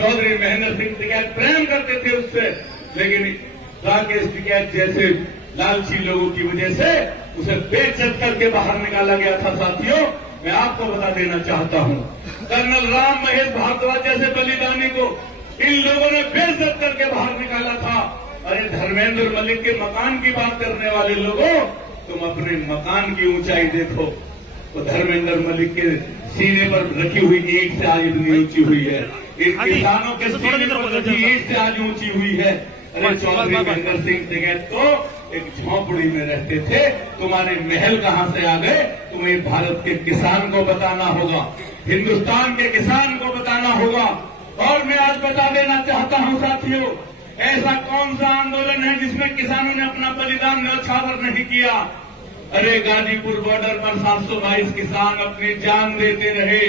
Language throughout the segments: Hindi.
चौधरी महेंद्र सिंह टिकैत प्रेम करते थे उससे, लेकिन राकेश टिकैत जैसे लालची लोगों की वजह से उसे बेइज्जत करके बाहर निकाला गया था। साथियों, मैं आपको बता देना चाहता हूं, कर्नल राम महेश भारद्वाज जैसे बलिदानी को इन लोगों ने बेइज्जत करके बाहर निकाला था। अरे धर्मेंद्र मलिक के मकान की बात करने वाले लोगों, तुम अपने मकान की ऊंचाई देखो, तो धर्मेंद्र मलिक के सीने पर रखी हुई ईंट से आज इतनी ऊंची हुई है, इन किसानों के सीने पर रखी ईंट से आज ऊंची हुई है। अरे चौधरी महेंद्र सिंह टिकैत तो एक झोंपड़ी में रहते थे, तुम्हारे महल कहां से आ गए? तुम्हें भारत के किसान को बताना होगा, हिंदुस्तान के किसान को बताना होगा। और मैं आज बता देना चाहता हूं साथियों, ऐसा कौन सा आंदोलन है जिसमें किसानों ने अपना बलिदान न्यौछावर नहीं किया? अरे गाजीपुर बॉर्डर पर 722 किसान अपनी जान देते रहे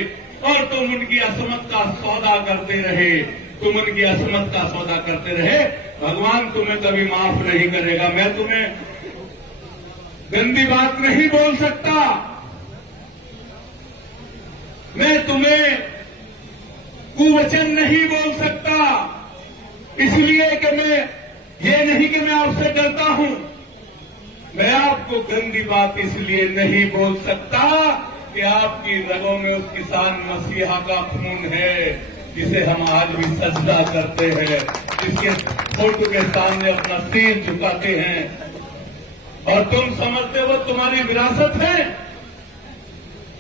और तुम उनकी असमत का सौदा करते रहे, तुम उनकी असमत का सौदा करते रहे। भगवान तुम्हें कभी माफ नहीं करेगा। मैं तुम्हें गंदी बात नहीं बोल सकता, मैं तुम्हें कुवचन नहीं बोल सकता, इसलिए कि मैं ये नहीं कि मैं आपसे डरता हूं, मैं आपको गंदी बात इसलिए नहीं बोल सकता कि आपकी रगों में उस किसान मसीहा का खून है जिसे हम आज भी सजदा करते हैं, जिसके फोटो के सामने अपना सिर झुकाते हैं। और तुम समझते हो तुम्हारी विरासत है?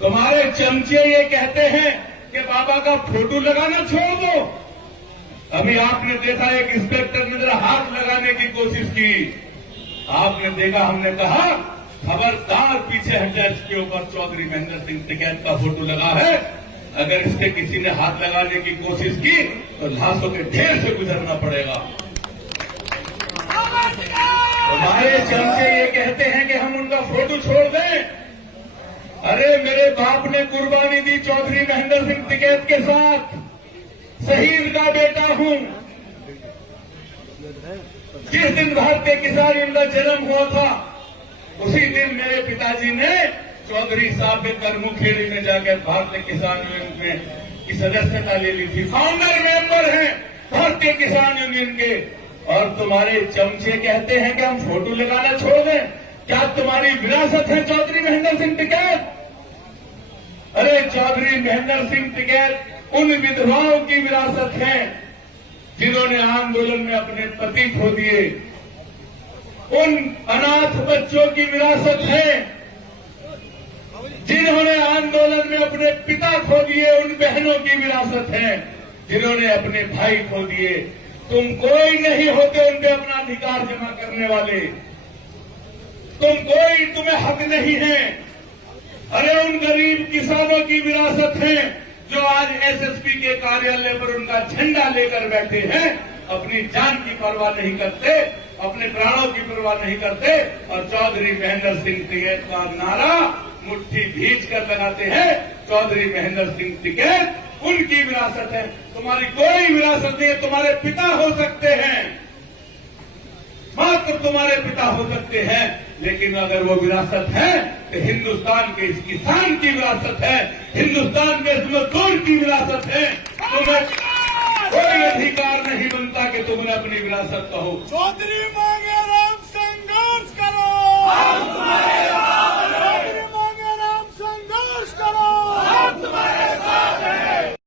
तुम्हारे चमचे ये कहते हैं कि बाबा का फोटो लगाना छोड़ दो। अभी आपने देखा एक इंस्पेक्टर ने जरा हाथ लगाने की कोशिश की, आपने देखा, हमने कहा खबरदार पीछे हट जाए, इसके ऊपर चौधरी महेंद्र सिंह टिकैत का फोटो लगा है, अगर इससे किसी ने हाथ लगाने की कोशिश की तो लाशों के ढेर से गुजरना पड़ेगा। हमारे चमचे ये कहते हैं कि हम उनका फोटो छोड़ दें। अरे मेरे बाप ने कुर्बानी दी चौधरी महेंद्र सिंह टिकैत के साथ, शहीद का बेटा हूं। जिस दिन भारतीय किसान यूनियन का जन्म हुआ था उसी दिन मेरे पिताजी ने चौधरी साहब के करमुखेड़ी में जाकर भारतीय किसान यूनियन में की सदस्यता ले ली थी, फाउंडर मेंबर हैं भारतीय किसान यूनियन के। और तुम्हारे चमचे कहते हैं कि हम फोटो लगाना छोड़ दें। क्या तुम्हारी विरासत है चौधरी महेंद्र सिंह टिकैत? अरे चौधरी महेंद्र सिंह टिकैत उन विधवाओं की विरासत है जिन्होंने आंदोलन में अपने पति खो दिए, उन अनाथ बच्चों की विरासत है जिन्होंने आंदोलन में अपने पिता खो दिए, उन बहनों की विरासत है जिन्होंने अपने भाई खो दिए। तुम कोई नहीं होते उन पे अपना अधिकार जमा करने वाले, तुम्हें हक नहीं है। अरे उन गरीब किसानों की विरासत है जो आज एसएसपी के कार्यालय पर उनका झंडा लेकर बैठे हैं, अपनी जान की परवाह नहीं करते, अपने प्राणों की परवाह नहीं करते, और चौधरी महेंद्र सिंह टिकैत का नारा मुट्ठी भींच कर लगाते हैं। चौधरी महेंद्र सिंह टिकैत उनकी विरासत है, तुम्हारी कोई विरासत नहीं है। तुम्हारे पिता हो सकते हैं, मात्र तुम्हारे पिता हो सकते हैं, लेकिन अगर वो विरासत है तो हिंदुस्तान के इस किसान की विरासत है, हिंदुस्तान के इस मजदूर की विरासत है। तुम्हें कोई अधिकार नहीं बनता कि तुमने अपनी विरासत कहो। चौधरी